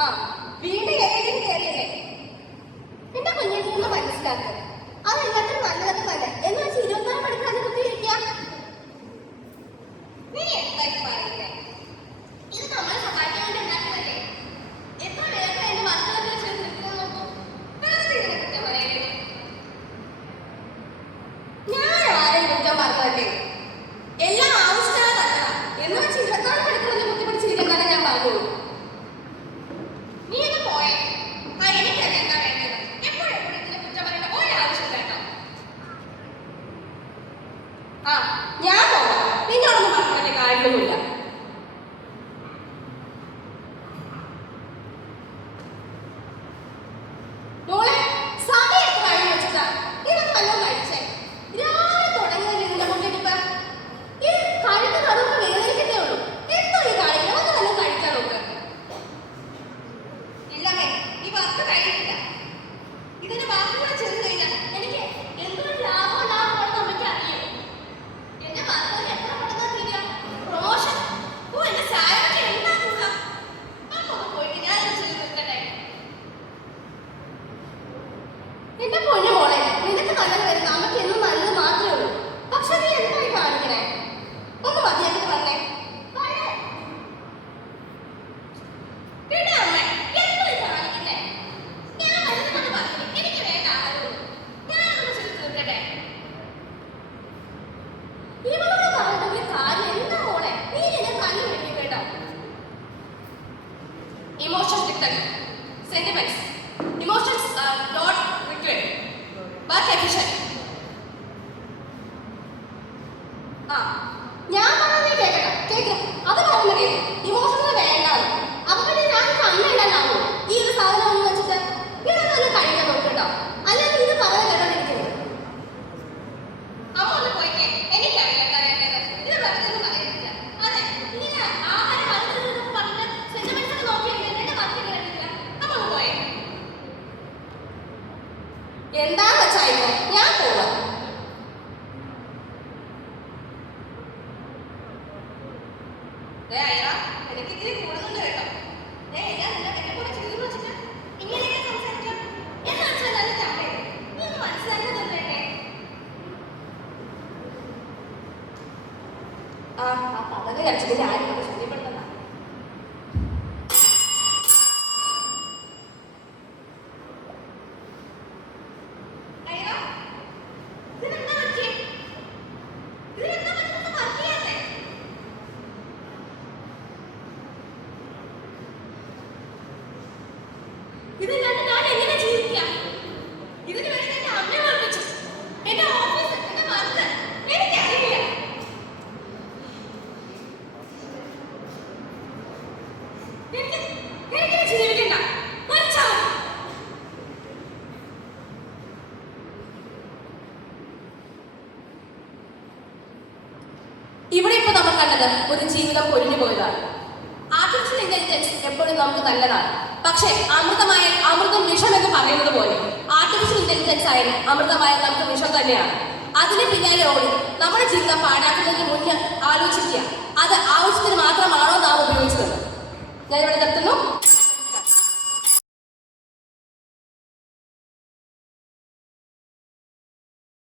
ആ വീണ്ടും ഏതെങ്കിലും കയറിയല്ലേ? എന്റെ കുഞ്ഞിനെ ഒന്ന് മനസ്സിലാക്കുക. അത് എല്ലാത്തിനും നല്ലതൊക്കെ തന്നെ എന്ന് വെച്ച് 24 മണിക്കൂർ കുത്തിയിരിക്കുക. നീ എന്തായി പറയുന്നേ? ഇത് നമ്മളെ സഹായിക്കാൻ വേണ്ടി ഉണ്ടാക്കുന്നതല്ലേ? എത്ര പേർക്ക് എന്റെ മക്കളൊക്കെ ചെയ്തിരിക്കുന്നു നോക്കൂ. വെറുതെ ഇങ്ങനെ കുറ്റം പറയരുത്. ഞാൻ ആരെയും കുറ്റം പറഞ്ഞതല്ലേ? എല്ലാം ആവശ്യമാണ് നല്ലതാ എന്ന് വെച്ച് 24 മണിക്കൂർ ഒന്ന് കുത്തിപ്പിടിച്ചിരിക്കുന്നതാണ് ഞാൻ പറഞ്ഞോളൂ. നീ ഒന്ന് പോയേ. ആ എനിക്കല്ല എന്താ വേണ്ടത്. എപ്പോഴെപ്പോഴും ഇതിനെ കുറ്റം പറയേണ്ട ഒരാവശ്യം കേട്ടോ. ആ ഞാൻ പോവാം. നിങ്ങളൊന്നും പറഞ്ഞ കാര്യമൊന്നുമില്ല. മോളെ സമയം എത്ര ആയി വെച്ചിട്ടാ? ഇതൊന്നും വല്ലതും കഴിച്ചേ? രാവിലെ തുടങ്ങിയല്ലേ ഇതിന്റെ മുന്നിട്ടിപ്പ? ഈ കഴിക്കുന്ന അതൊക്കെ വേദനിക്കുന്നേ ഉള്ളൂ. എന്തോ ഈ കാണില്ല, ഒന്ന് വല്ലതും കഴിക്കാൻ നോക്ക്. ഇല്ലമ്മേ, ഈ വർക്ക് കഴിയില്ല. ഇതിന്റെ ബാക്കി കൂടെ ചെയ്ത് കഴിഞ്ഞാൽ എനിക്ക് എന്തൊരു ലാഭമാണെന്ന് അമ്മയ്ക്ക് അറിയും. എന്റെ മക്കൾ എത്ര പെട്ടെന്ന് തീരുക? പ്രൊമോഷൻ. ഓ എന്റെ സാലറി എന്താ കൂടാ? അമ്മ പോയിട്ട് ഞാൻ ചെയ്ത് നിൽക്കട്ടെ. എന്റെ പൊന്നു മോളെ, നിനക്ക് നല്ലത് വരുന്ന അമ്മയ്ക്ക് എന്നും നല്ലത് മാത്രമേ ഉള്ളൂ. പക്ഷെ നീ എന്തായി കാണിക്കണേ? ഒന്ന് മതിയാക്കി പറഞ്ഞേ. Emotions dictate, sentiments. Emotions are not required, but efficient. ഞാൻ പറഞ്ഞേ കേൾക്കണം, കേൾക്കും. അത് പറഞ്ഞ കേൾക്കും. ഇമോഷൻസ് വേണ്ടാണ്. അപ്പൊ പിന്നെ ഞാൻ കണ്ണെണ്ണാവോ ഈ ഒരു സാധനം ഒന്ന് വെച്ചിട്ട്? ഇവിടെ നല്ല കഴിക്കാൻ നോക്കട്ടോ, അല്ലെങ്കിൽ ഇത് പറയാൻ കേട്ടോണ്ടിരിക്കുന്നത്. അമ്മ ഒന്ന് പോയിക്കേ. എനിക്കറിയാം എന്താ വേണ്ടത്. ഇത് വെറുതെ ഒന്നും പറയുന്നില്ല. അതെ, ഇങ്ങനെ ആഹാരം വളർത്തുന്നതെന്ന് പറഞ്ഞ് സെന്റിമെന്റ്സ് ഒക്കെ നോക്കിയെങ്കിൽ എന്റെ മക്കൾ കേട്ടില്ല. അമ്മ ഒന്ന് പോയേ. എന്താന്ന് വെച്ചായിക്കോ, ഞാൻ പോവാ. എനിക്ക് ഇതിൽ കൂടുതലുണ്ട് കേട്ടോ. ഞാൻ എന്നെ കൂടെ ചെയ്തു വെച്ചിട്ട് ഇങ്ങനെയൊക്കെ സംസാരിക്കാം. ഞാൻ മനസ്സിലാക്കി ചാമ്പേ, നീ ഒന്ന് മനസ്സിലാക്കുന്നത് വേണ്ടേ? പതക കഴിച്ചതിന്റെ ആരും ഒക്കെ ശല്യപ്പെടുത്തണ്ട. ഇതില്ലാണ്ട് ഞാൻ എങ്ങനെ ജീവിക്കാം? ഇതിന് വേണ്ടി എന്റെ അമ്മയെ ഓർമ്മിച്ചു, എന്റെ ഓഫീസ്, എന്റെ മക്കൾ, എനിക്കറിയില്ല. എനിക്ക് ജീവിക്കണ്ട, മരിച്ചാ മതി. ഇവിടെ ഇപ്പൊ നമ്മൾ കണ്ടത് ഒരു ജീവിതം പൊരിഞ്ഞു പോയതാണ്. ആർട്ടിഫിഷ്യൽ ഇന്റലിജൻസ് എപ്പോഴും നമുക്ക് നല്ലതാണ്. പക്ഷേ അമൃതമായ അമൃതം വിഷം എന്ന് പറയുന്നത് പോലെ ആർട്ടിഫിഷ്യൽ ഇന്റലിജൻസ് ആയാലും അമൃതമായ നമുക്ക് വിഷം തന്നെയാണ്. അതിന് പിന്നാലെ ഓടി നമ്മുടെ ജീവിതം പാഴാക്കുന്നതിന് മുന്നേ ആലോചിക്കുക, അത് ആവശ്യത്തിന് മാത്രമാണോ നാം ഉപയോഗിച്ചത്. ഞാൻ ഇവിടെ